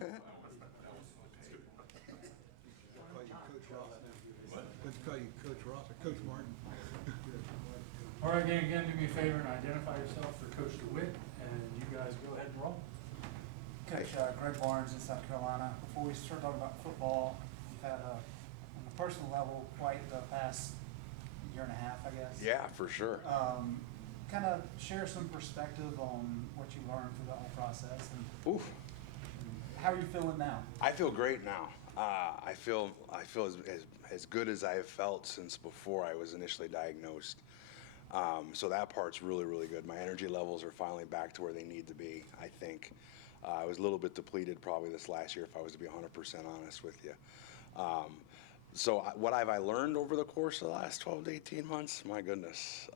Let's call you Coach Ross or Coach Martin. All right, gang, again, do me a favor and identify yourself for Coach DeWitt, and you guys go ahead and roll. Coach Greg Barnes in South Carolina. Before we start talking about football, you've had, on a personal level, quite the past year and a half, I guess. Yeah, for sure. Kind of share some perspective on what you learned through the whole process, and Oof. how are you feeling now? I feel great now. I feel as good as I have felt since before I was initially diagnosed. So that part's really, really good. My energy levels are finally back to where they need to be, I think. I was a little bit depleted probably this last year, if I was to be 100% honest with you. So what have I learned over the course of the last 12 to 18 months? My goodness.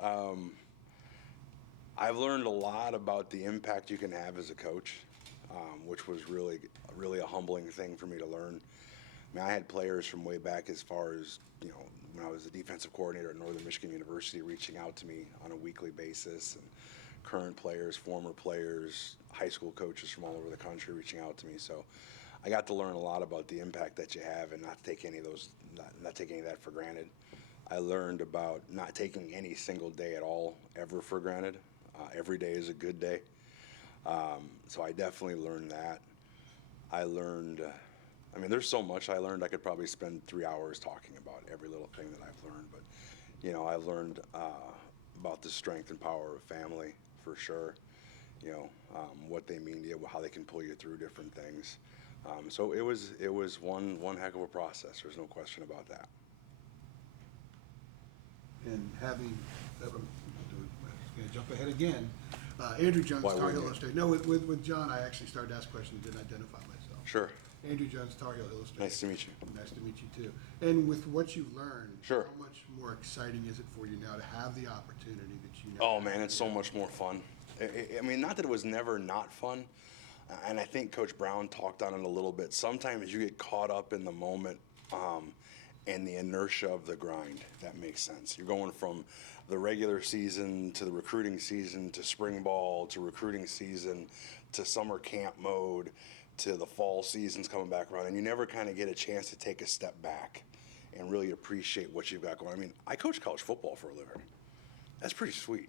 I've learned a lot about the impact you can have as a coach, which was really a humbling thing for me to learn. I mean, I had players from way back as far as, when I was the defensive coordinator at Northern Michigan University reaching out to me on a weekly basis, and current players, former players, high school coaches from all over the country reaching out to me. So I got to learn a lot about the impact that you have and not take any of that for granted. I learned about not taking any single day at all ever for granted. Every day is a good day. So I definitely learned that. I learned, there's so much I learned. I could probably spend 3 hours talking about every little thing that I've learned. But, I've learned about the strength and power of family, for sure. What they mean to you, how they can pull you through different things. So it was one heck of a process. There's no question about that. And having, I'm going to jump ahead again. Andrew Jones, Why Tar wouldn't Heel you? Illustrated. No, with John, I actually started to ask questions and didn't identify myself. Sure. Andrew Jones, Tar Heel Illustrated. Nice to meet you. Nice to meet you too. And with what you've learned, Sure. how much more exciting is it for you now to have the opportunity that you know? Oh man, it's so much more fun. Not that it was never not fun, and I think Coach Brown talked on it a little bit. Sometimes you get caught up in the moment and the inertia of the grind. If that makes sense. You're going from the regular season to the recruiting season to spring ball to recruiting season to summer camp mode to the fall season's coming back around, and you never kind of get a chance to take a step back and really appreciate what you've got going. I coach college football for a living. That's pretty sweet.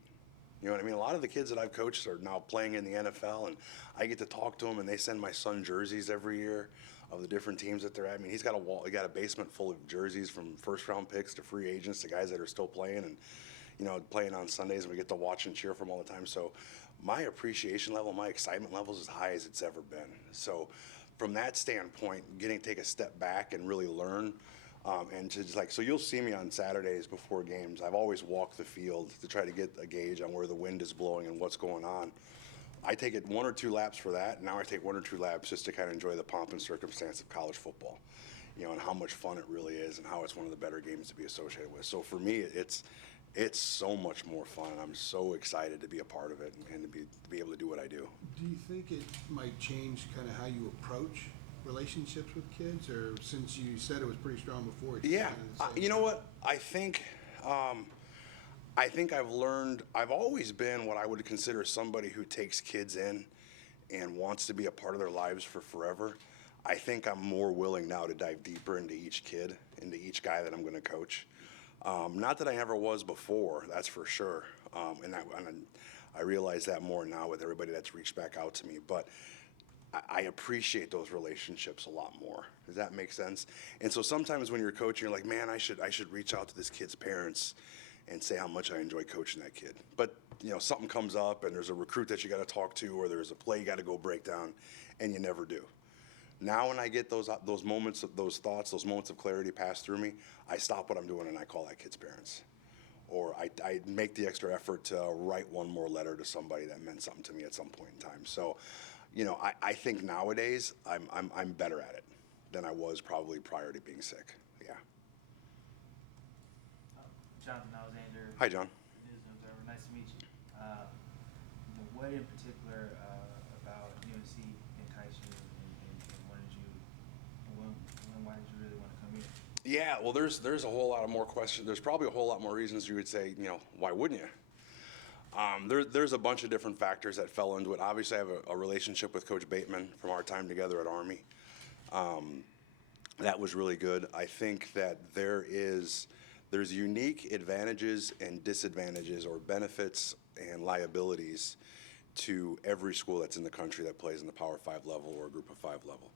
You know what I mean? A lot of the kids that I've coached are now playing in the NFL, and I get to talk to them, and they send my son jerseys every year of the different teams that they're at. He's got a basement full of jerseys from first-round picks to free agents to guys that are still playing and, playing on Sundays, and we get to watch and cheer for them all the time. So my appreciation level, my excitement level is as high as it's ever been. So from that standpoint, getting to take a step back and really learn, and to just so you'll see me on Saturdays before games. I've always walked the field to try to get a gauge on where the wind is blowing and what's going on. I take it 1 or 2 laps for that, and now I take 1 or 2 laps just to kind of enjoy the pomp and circumstance of college football, and how much fun it really is and how it's one of the better games to be associated with. So for me, it's so much more fun, and I'm so excited to be a part of it and to be able to do what I do. Do you think it might change kind of how you approach relationships with kids, or since you said it was pretty strong before? Yeah, you know what? I think I've always been what I would consider somebody who takes kids in and wants to be a part of their lives for forever. I think I'm more willing now to dive deeper into each kid, into each guy that I'm going to coach. Not that I never was before, that's for sure. And I realize that more now with everybody that's reached back out to me. But I appreciate those relationships a lot more. Does that make sense? And so sometimes when you're coaching, you're like, man, I should reach out to this kid's parents and say how much I enjoy coaching that kid. But something comes up and there's a recruit that you got to talk to, or there's a play you got to go break down, and you never do. Now when I get those moments of those thoughts, those moments of clarity pass through me, I stop what I'm doing and I call that kid's parents. Or I make the extra effort to write one more letter to somebody that meant something to me at some point in time. So, I think nowadays I'm better at it than I was probably prior to being sick. Yeah. Jonathan Alexander. Hi, John. News Observer. Nice to meet you. What in particular about UNC enticed you, and why did you really want to come here? Yeah, well, there's a whole lot of more questions. There's probably a whole lot more reasons you would say, why wouldn't you? There's a bunch of different factors that fell into it. Obviously, I have a relationship with Coach Bateman from our time together at Army. That was really good. I think that there's unique advantages and disadvantages, or benefits and liabilities, to every school that's in the country that plays in the Power 5 level or Group of 5 level.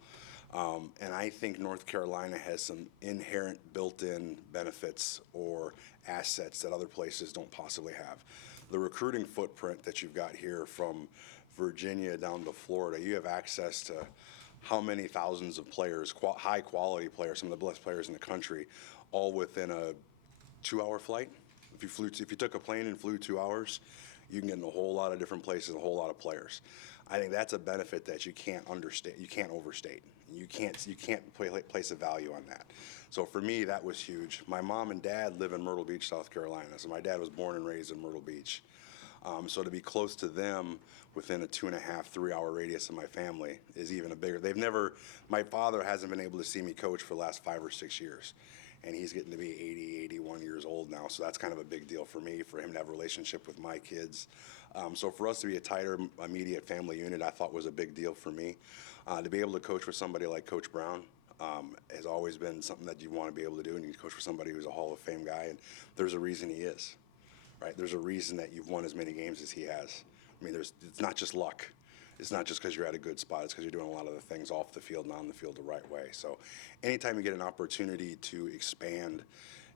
And I think North Carolina has some inherent built-in benefits or assets that other places don't possibly have. The recruiting footprint that you've got here from Virginia down to Florida, you have access to how many thousands of players, high quality players, some of the best players in the country, all within a 2-hour flight. If you took a plane and flew 2 hours, you can get in a whole lot of different places, a whole lot of players. I think that's a benefit that you can't understate, you can't overstate. You can't place a value on that. So for me, that was huge. My mom and dad live in Myrtle Beach, South Carolina. So my dad was born and raised in Myrtle Beach. So to be close to them within a 2.5, 3-hour radius of my family is even a bigger. My father hasn't been able to see me coach for the last 5 or 6 years. And he's getting to be 80, 81 years old now. So that's kind of a big deal for me, for him to have a relationship with my kids. So for us to be a tighter, immediate family unit, I thought was a big deal for me. To be able to coach with somebody like Coach Brown has always been something that you want to be able to do. And you coach with somebody who's a Hall of Fame guy, and there's a reason he is, right? There's a reason that you've won as many games as he has. I mean, it's not just luck. It's not just because you're at a good spot. It's because you're doing a lot of the things off the field and on the field the right way. So anytime you get an opportunity to expand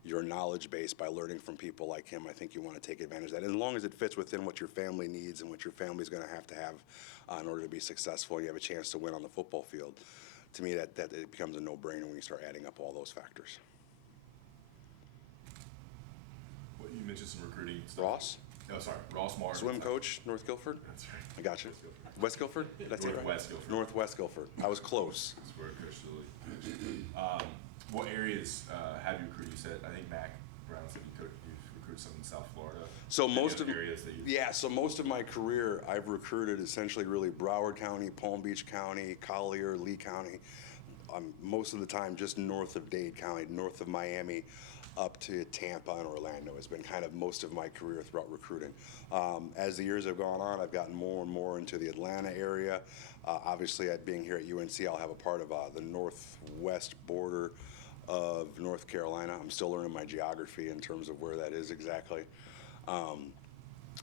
your knowledge base by learning from people like him, I think you want to take advantage of that. As long as it fits within what your family needs and what your family's going to have in order to be successful, and you have a chance to win on the football field. To me, that it becomes a no-brainer when you start adding up all those factors. Well, you mentioned some recruiting stuff. Ross? No, sorry, Ross Martin. Swim coach, North Guilford? That's right. I got you. West Guilford? Did I say it right? Northwest Guilford. Northwest Guilford. I was close. That's where Coach Dooley. What areas have you recruited? You said, I think Mac Brown said you've recruited some in South Florida. So Any most other of areas that you. yeah, so most of my career, I've recruited essentially really Broward County, Palm Beach County, Collier, Lee County. Most of the time just north of Dade County, north of Miami, up to Tampa and Orlando has been kind of most of my career throughout recruiting. As the years have gone on, I've gotten more and more into the Atlanta area. Obviously, being here at UNC, I'll have a part of the northwest border of North Carolina. I'm still learning my geography in terms of where that is exactly.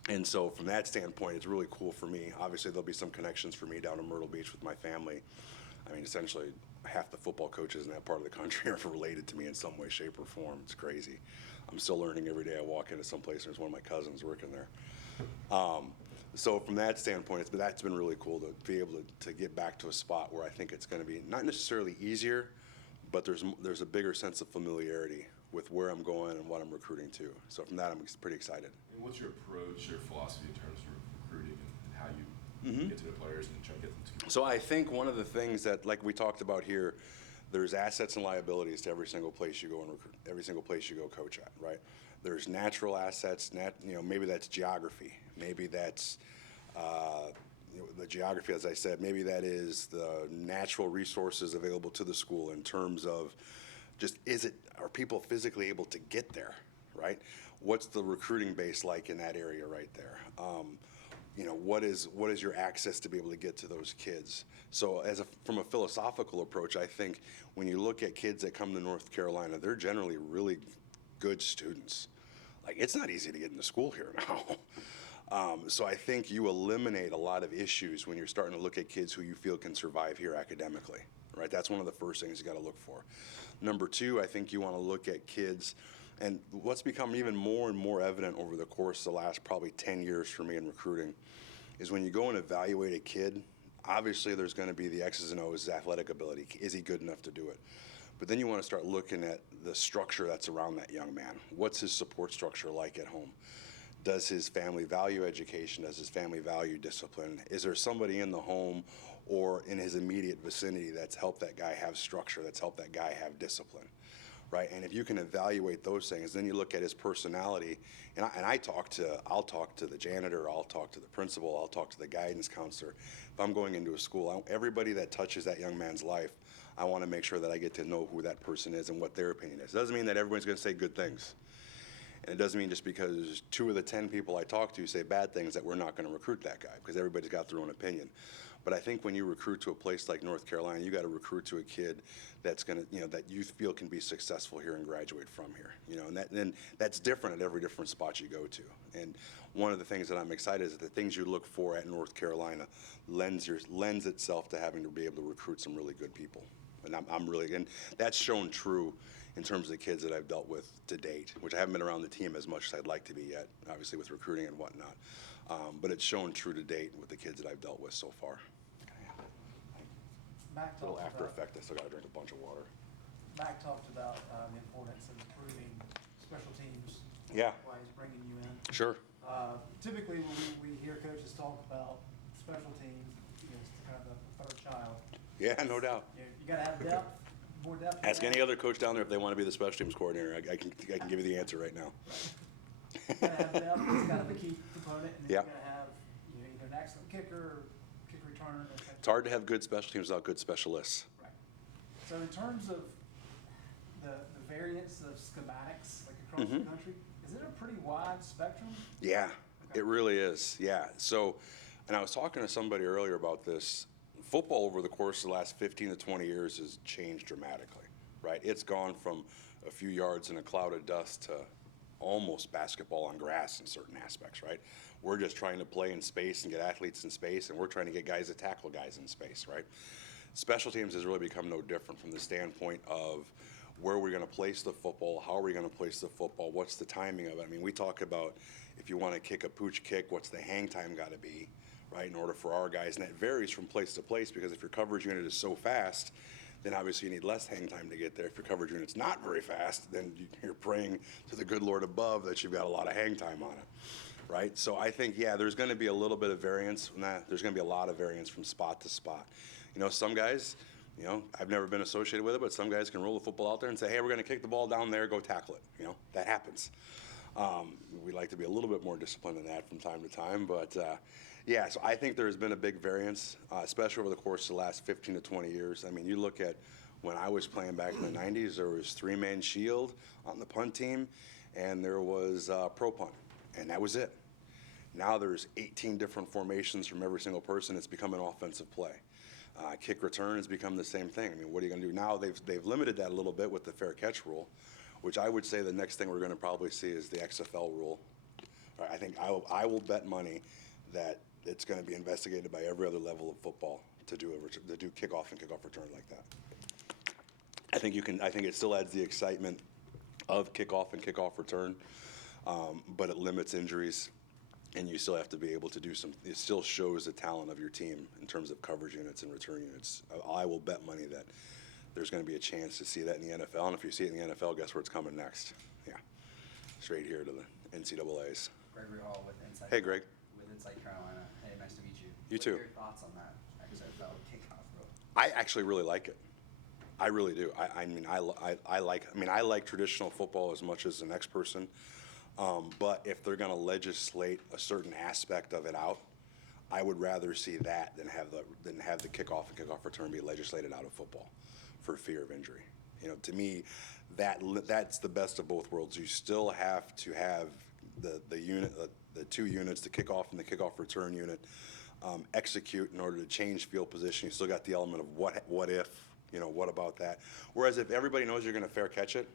And so from that standpoint, it's really cool for me. Obviously, there'll be some connections for me down in Myrtle Beach with my family. I mean, essentially, half the football coaches in that part of the country are related to me in some way, shape, or form. It's crazy. I'm still learning every day I walk into some place, and there's one of my cousins working there. So from that standpoint, that's been really cool to be able to get back to a spot where I think it's going to be not necessarily easier, but there's a bigger sense of familiarity with where I'm going and what I'm recruiting to. So from that, I'm pretty excited. And what's your approach, your philosophy in terms of recruiting and how you get to the players and try to get them to? So I think one of the things that, like we talked about here, there's assets and liabilities to every single place you go and recruit, every single place you go coach at, right? There's natural assets, maybe that's geography, maybe that's the geography, as I said, maybe that is the natural resources available to the school in terms of just are people physically able to get there, right? What's the recruiting base like in that area right there? What is your access to be able to get to those kids? So from a philosophical approach, I think when you look at kids that come to North Carolina, they're generally really good students. Like, it's not easy to get into school here now. So I think you eliminate a lot of issues when you're starting to look at kids who you feel can survive here academically, right? That's one of the first things you got to look for. Number two, I think you want to look at kids, and what's become even more and more evident over the course of the last probably 10 years for me in recruiting is when you go and evaluate a kid, obviously there's going to be the X's and O's, athletic ability. Is he good enough to do it? But then you want to start looking at the structure that's around that young man. What's his support structure like at home? Does his family value education? Does his family value discipline? Is there somebody in the home or in his immediate vicinity that's helped that guy have structure, that's helped that guy have discipline, right? And if you can evaluate those things, then you look at his personality, and I'll talk to the janitor, I'll talk to the principal, I'll talk to the guidance counselor. If I'm going into a school, everybody that touches that young man's life, I want to make sure that I get to know who that person is and what their opinion is. It doesn't mean that everyone's going to say good things. And it doesn't mean just because 2 of the 10 people I talk to say bad things that we're not going to recruit that guy, because everybody's got their own opinion. But I think when you recruit to a place like North Carolina, you got to recruit to a kid that's going to, that you feel can be successful here and graduate from here. And that's different at every different spot you go to. And one of the things that I'm excited is that the things you look for at North Carolina lends itself to having to be able to recruit some really good people. And and that's shown true in terms of the kids that I've dealt with to date, which I haven't been around the team as much as I'd like to be yet, obviously with recruiting and whatnot. But it's shown true to date with the kids that I've dealt with so far. Mac A little talked after about, effect, I still got to drink a bunch of water. Mac talked about the importance of improving special teams. Yeah. Why he's bringing you in. Sure. Typically, when we hear coaches talk about special teams, it's kind of the third child. Yeah, no doubt. You got to have depth, more depth. Ask any other coach down there if they want to be the special teams coordinator. I can give you the answer right now. You got to have depth. It's kind of a key component, and then Yeah. you got to have either an excellent kicker or kick returner. It's hard to have good special teams without good specialists. Right. So in terms of the variance of schematics, like across the country, is it a pretty wide spectrum? Yeah, Okay. it really is. Yeah. So, and I was talking to somebody earlier about this. Football over the course of the last 15 to 20 years has changed dramatically, right? It's gone from a few yards in a cloud of dust to almost basketball on grass in certain aspects, right? We're just trying to play in space and get athletes in space, and we're trying to get guys to tackle guys in space, right? Special teams has really become no different from the standpoint of where we're going to place the football, how are we going to place the football, what's the timing of it. I mean, we talk about if you want to kick a pooch kick, what's the hang time got to be, right, in order for our guys. And that varies from place to place because if your coverage unit is so fast, then obviously you need less hang time to get there. If your coverage unit's not very fast, then you're praying to the good Lord above that you've got a lot of hang time on it, right? So I think, yeah, there's going to be a little bit of variance. There's going to be a lot of variance from spot to spot. Some guys, I've never been associated with it, but some guys can roll the football out there and say, hey, we're going to kick the ball down there, go tackle it. That happens. We like to be a little bit more disciplined than that from time to time, but yeah, so I think there's been a big variance, especially over the course of the last 15 to 20 years. I mean, you look at when I was playing back in the 90s, there was 3-man shield on the punt team, and there was pro punt, and that was it. Now there's 18 different formations from every single person. It's become an offensive play. Kick return has become the same thing. I mean, what are you going to do now? They've limited that a little bit with the fair catch rule, which I would say the next thing we're going to probably see is the XFL rule. I think I will bet money that it's going to be investigated by every other level of football to do kickoff and kickoff return like that. I think it still adds the excitement of kickoff and kickoff return, but it limits injuries, and you still have to be able to do it still shows the talent of your team in terms of coverage units and return units. I will bet money that there's going to be a chance to see that in the NFL, and if you see it in the NFL, guess where it's coming next? Yeah, straight here to the NCAAs. Gregory Hall with Insight. Hey, Greg. With Insight Carolina. Hey, nice to meet you. You What too. are your thoughts on that XFL kickoff rule? I actually really like it. I really do. I like traditional football as much as the next person. But if they're going to legislate a certain aspect of it out, I would rather see that than have the kickoff and kickoff return be legislated out of football for fear of injury. To me, that's the best of both worlds. You still have to have the two units, the kickoff and the kickoff return unit, execute in order to change field position. You still got the element of what if, what about that? Whereas if everybody knows you're going to fair catch it,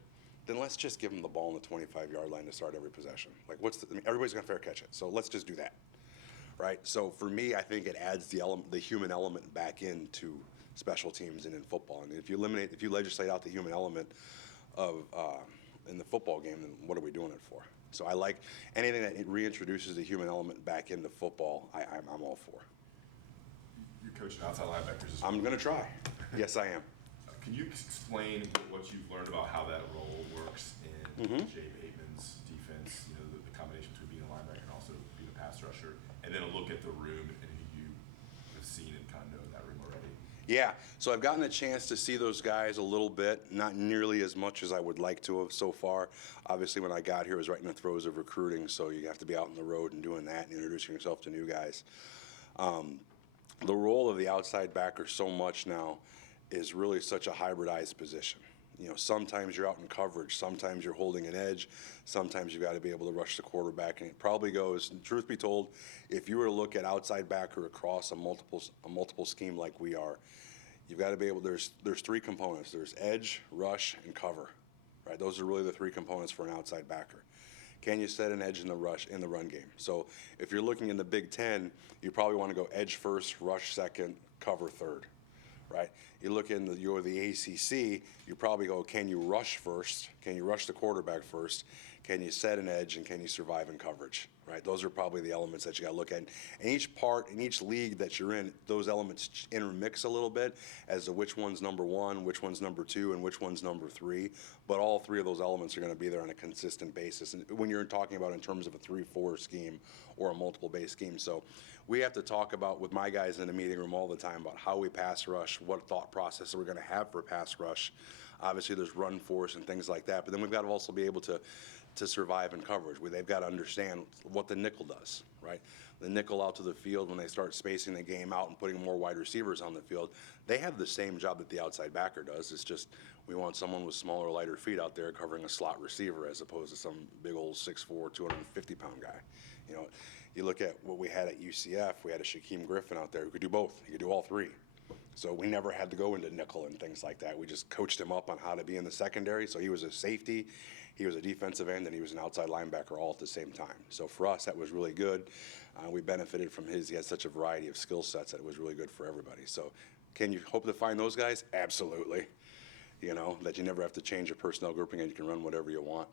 then let's just give them the ball on the 25-yard line to start every possession. Like, everybody's going to fair catch it, so let's just do that, right? So for me, I think it adds the human element back into special teams and in football. And if you legislate out the human element of in the football game, then what are we doing it for? So I like anything that reintroduces the human element back into football. I'm all for. You're coaching outside linebackers as well. I'm going to try. Yes, I am. Can you explain what you've learned about how that role works in Jay Bateman's defense? The combination between being a linebacker and also being a pass rusher, and then a look at the room and who you have seen and kind of know in that room already. Yeah, so I've gotten a chance to see those guys a little bit, not nearly as much as I would like to have so far. Obviously, when I got here, it was right in the throes of recruiting, so you have to be out on the road and doing that and introducing yourself to new guys. The role of the outside backer so much now is really such a hybridized position. sometimes you're out in coverage, sometimes you're holding an edge, sometimes you've got to be able to rush the quarterback. And it probably goes, truth be told, if you were to look at outside backer across a multiple scheme like we are, you've got to be able, there's three components. There's edge, rush, and cover, right? Those are really the three components for an outside backer. Can you set an edge in the run game? So if you're looking in the Big Ten, you probably want to go edge first, rush second, cover third, right? You look in the ACC, you probably go, can you rush first? Can you rush the quarterback first? Can you set an edge, and can you survive in coverage, right? Those are probably the elements that you got to look at. And each part, in each league that you're in, those elements intermix a little bit as to which one's number one, which one's number two, and which one's number three. But all three of those elements are going to be there on a consistent basis. And when you're talking about in terms of a 3-4 scheme or a multiple base scheme. So we have to talk about, with my guys in the meeting room all the time, about how we pass rush, what thought process we're going to have for pass rush. Obviously, there's run force and things like that. But then we've got to also be able to survive in coverage. They've got to understand what the nickel does, right? The nickel out to the field, when they start spacing the game out and putting more wide receivers on the field, they have the same job that the outside backer does. It's just we want someone with smaller, lighter feet out there covering a slot receiver as opposed to some big old 6'4", 250-pound guy. You look at what we had at UCF, we had a Shaquem Griffin out there who could do both. He could do all three. So we never had to go into nickel and things like that. We just coached him up on how to be in the secondary. So he was a safety, he was a defensive end, and he was an outside linebacker all at the same time. So for us, that was really good. We benefited from he had such a variety of skill sets that it was really good for everybody. So can you hope to find those guys? Absolutely. That you never have to change your personnel grouping and you can run whatever you want.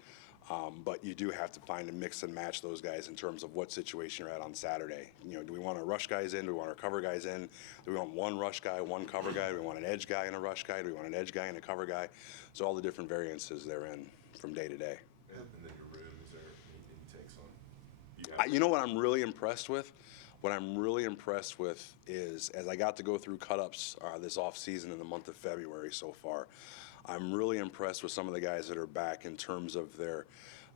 But you do have to find and mix and match those guys in terms of what situation you're at on Saturday. Do we want to rush guys in? Do we want to cover guys in? Do we want one rush guy, one cover guy? Do we want an edge guy and a rush guy? Do we want an edge guy and a cover guy? So all the different variances therein from day to day. And then your room, is there any takes on? You know what I'm really impressed with? What I'm really impressed with is, as I got to go through cut-ups this off-season in the month of February so far, I'm really impressed with some of the guys that are back in terms of their,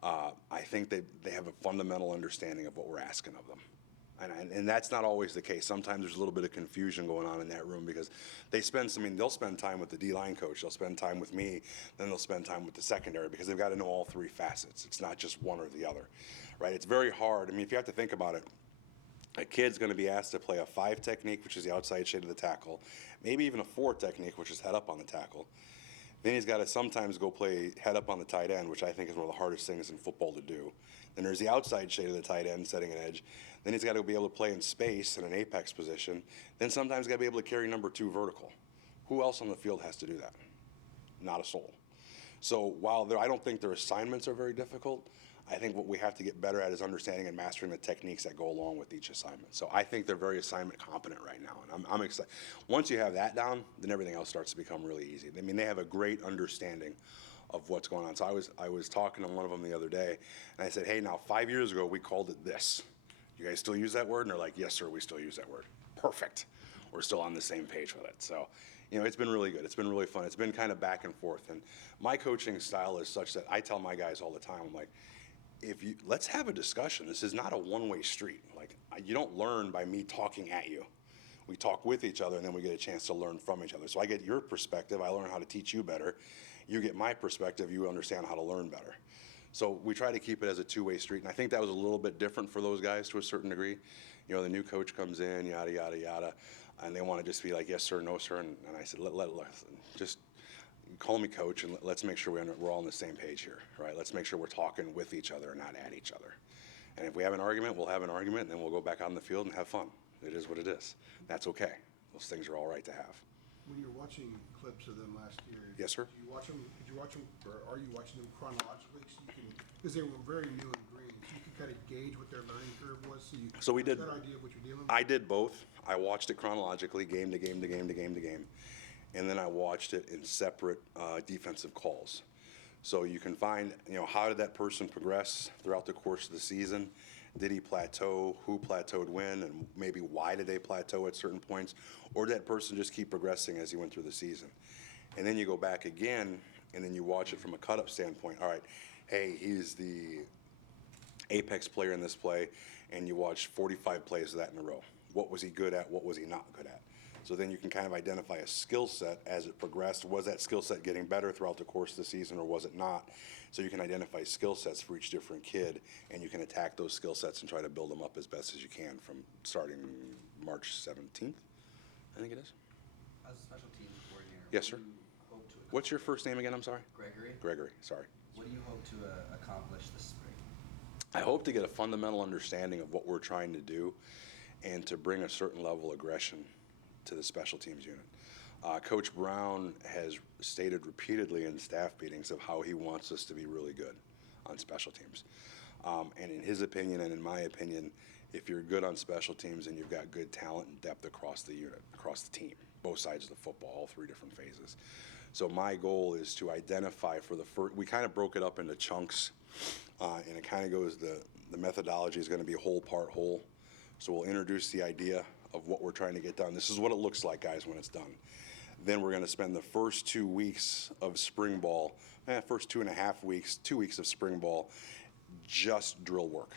I think they have a fundamental understanding of what we're asking of them. And that's not always the case. Sometimes there's a little bit of confusion going on in that room because they'll spend time with the D-line coach, they'll spend time with me, then they'll spend time with the secondary because they've got to know all three facets. It's not just one or the other, right? It's very hard. If you have to think about it, a kid's going to be asked to play a 5 technique, which is the outside shade of the tackle, maybe even a 4 technique, which is head up on the tackle. Then he's got to sometimes go play head up on the tight end, which I think is one of the hardest things in football to do. Then there's the outside shade of the tight end, setting an edge. Then he's got to be able to play in space in an apex position. Then sometimes he's got to be able to carry number 2 vertical. Who else on the field has to do that? Not a soul. So while I don't think their assignments are very difficult, I think what we have to get better at is understanding and mastering the techniques that go along with each assignment. So I think they're very assignment competent right now, and I'm excited. Once you have that down, then everything else starts to become really easy. They have a great understanding of what's going on. So I was talking to one of them the other day, and I said, hey, now 5 years ago we called it this. You guys still use that word? And they're like, yes, sir, we still use that word. Perfect. We're still on the same page with it. So, it's been really good. It's been really fun. It's been kind of back and forth. And my coaching style is such that I tell my guys all the time, I'm like, let's have a discussion. This is not a one-way street. You don't learn by me talking at you. We talk with each other, and then we get a chance to learn from each other. So I get your perspective. I learn how to teach you better. You get my perspective. You understand how to learn better. So we try to keep it as a two-way street, and I think that was a little bit different for those guys to a certain degree. The new coach comes in, yada, yada, yada, and they want to just be like, yes, sir, no, sir. And I said, just call me coach, and let's make sure we're all on the same page here, right? Let's make sure we're talking with each other and not at each other. And if we have an argument, we'll have an argument, and then we'll go back out in the field and have fun. It is what it is. That's okay. Those things are all right to have. When you're watching clips of them last year, Yes, sir. Did you watch them, or are you watching them chronologically? Because they were very new and green, so you can kind of gauge what their learning curve was. So we did. Got an idea of what you're dealing with. I did both. I watched it chronologically, game to game to game to game to game. And then I watched it in separate defensive calls. So you can find, how did that person progress throughout the course of the season? Did he plateau? Who plateaued when? And maybe why did they plateau at certain points? Or did that person just keep progressing as he went through the season? And then you go back again, and then you watch it from a cut-up standpoint. All right, hey, he's the apex player in this play, and you watch 45 plays of that in a row. What was he good at? What was he not good at? So then you can kind of identify a skill set as it progressed. Was that skill set getting better throughout the course of the season, or was it not? So you can identify skill sets for each different kid, and you can attack those skill sets and try to build them up as best as you can from starting March 17th, I think it is. As a special teams coordinator, Yes, sir. what do you hope to What's your first name again? I'm sorry. Gregory? Gregory, sorry. What do you hope to accomplish this spring? I hope to get a fundamental understanding of what we're trying to do and to bring a certain level of aggression to the special teams unit. Coach Brown has stated repeatedly in staff meetings of how he wants us to be really good on special teams. And in his opinion and in my opinion, if you're good on special teams and you've got good talent and depth across the unit, across the team, both sides of the football, all three different phases. So my goal is to identify for the first, we kind of broke it up into chunks, and it kind of goes, the methodology is going to be whole, part, whole. So we'll introduce the idea of what we're trying to get done. This is what it looks like, guys, when it's done. Then we're going to spend the first 2 weeks of spring ball, first 2.5 weeks, 2 weeks of spring ball, just drill work,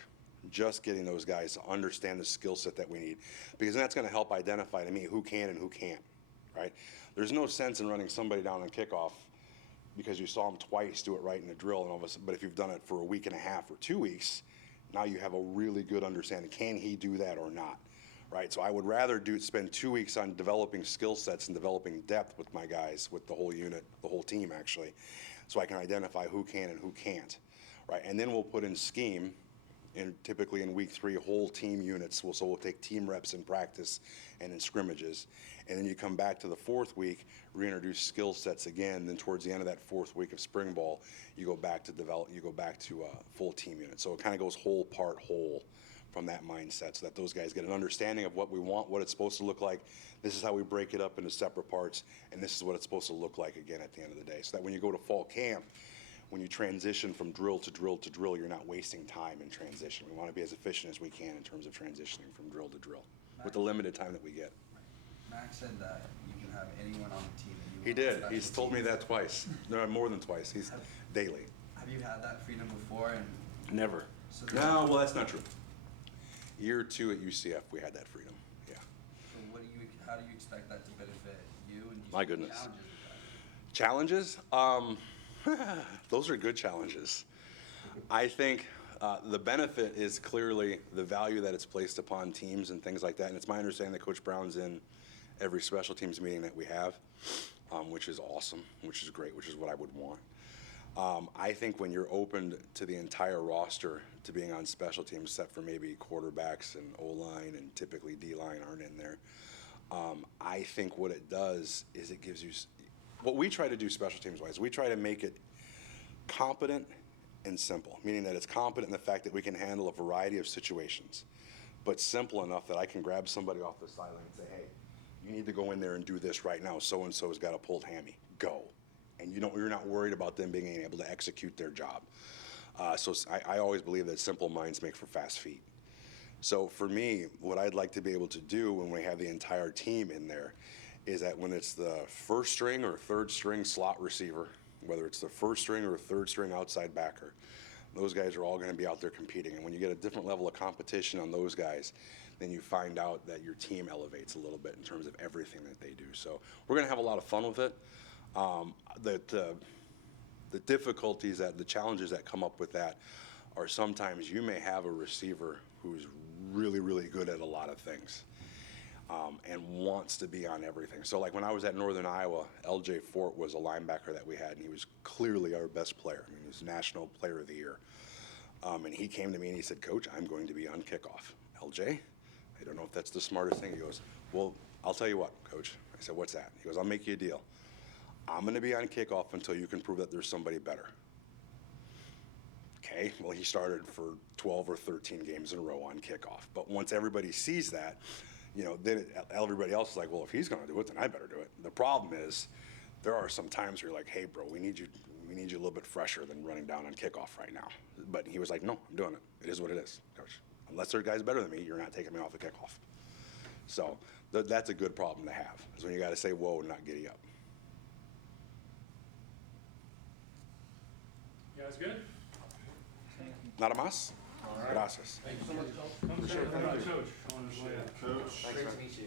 just getting those guys to understand the skill set that we need, because then that's going to help identify to me who can and who can't, right? There's no sense in running somebody down on kickoff because you saw them twice do it right in the drill, and all of a sudden, but if you've done it for a week and a half or 2 weeks, now you have a really good understanding. Can he do that or not? Right, so I would rather spend 2 weeks on developing skill sets and developing depth with my guys, with the whole unit, the whole team actually, so I can identify who can and who can't, right? And then we'll put in scheme, and typically in week 3, whole team units. So we'll take team reps in practice and in scrimmages, and then you come back to the 4th week, reintroduce skill sets again. Then towards the end of that 4th week of spring ball, you go back to full team unit. So it kind of goes whole, part, whole. From that mindset, so that those guys get an understanding of what we want, what it's supposed to look like. This is how we break it up into separate parts, and this is what it's supposed to look like again at the end of the day. So that when you go to fall camp, when you transition from drill to drill to drill, you're not wasting time in transition. We want to be as efficient as we can in terms of transitioning from drill to drill with the limited time that we get. Max said that you can have anyone on the team that you He want did. on He's special told me teams. that twice. No, more than twice. He's daily. Have you had that freedom before? And Never. So No, well, that's not true. Year 2 at UCF, we had that freedom. Yeah. so how do you expect that to benefit you? And do you My see any goodness. challenges with that? Challenges? Those are good challenges. I think the benefit is clearly the value that it's placed upon teams and things like that. And it's my understanding that Coach Brown's in every special teams meeting that we have, which is awesome, which is great, which is what I would want. I think when you're opened to the entire roster to being on special teams, except for maybe quarterbacks and O-line and typically D-line aren't in there, I think what it does is it gives you, what we try to do special teams-wise, we try to make it competent and simple, meaning that it's competent in the fact that we can handle a variety of situations, but simple enough that I can grab somebody off the sideline and say, hey, you need to go in there and do this right now. So-and-so's got a pulled hammy. Go. And you're not worried about them being able to execute their job. So I always believe that simple minds make for fast feet. So for me, what I'd like to be able to do when we have the entire team in there is that when it's the first string or third string slot receiver, whether it's the first string or third string outside backer, those guys are all going to be out there competing. And when you get a different level of competition on those guys, then you find out that your team elevates a little bit in terms of everything that they do. So we're going to have a lot of fun with it. The difficulties, the challenges that come up with that are sometimes you may have a receiver who's really, really good at a lot of things and wants to be on everything. So like when I was at Northern Iowa, LJ Fort was a linebacker that we had, and he was clearly our best player. I mean, he was National Player of the Year. And he came to me and he said, Coach, I'm going to be on kickoff. LJ, I don't know if that's the smartest thing. He goes, well, I'll tell you what, Coach. I said, what's that? He goes, I'll make you a deal. I'm going to be on kickoff until you can prove that there's somebody better. Okay, well, he started for 12 or 13 games in a row on kickoff. But once everybody sees that, then everybody else is like, well, if he's going to do it, then I better do it. The problem is there are some times where you're like, hey, bro, we need you a little bit fresher than running down on kickoff right now. But he was like, no, I'm doing it. It is what it is, Coach. Unless there are guys better than me, you're not taking me off the kickoff. So that's a good problem to have, is when you got to say whoa and not giddy up. You guys good? Nada más? Gracias. Thank you so much. Come say hello to Coach on his way out. Coach. Great to meet you.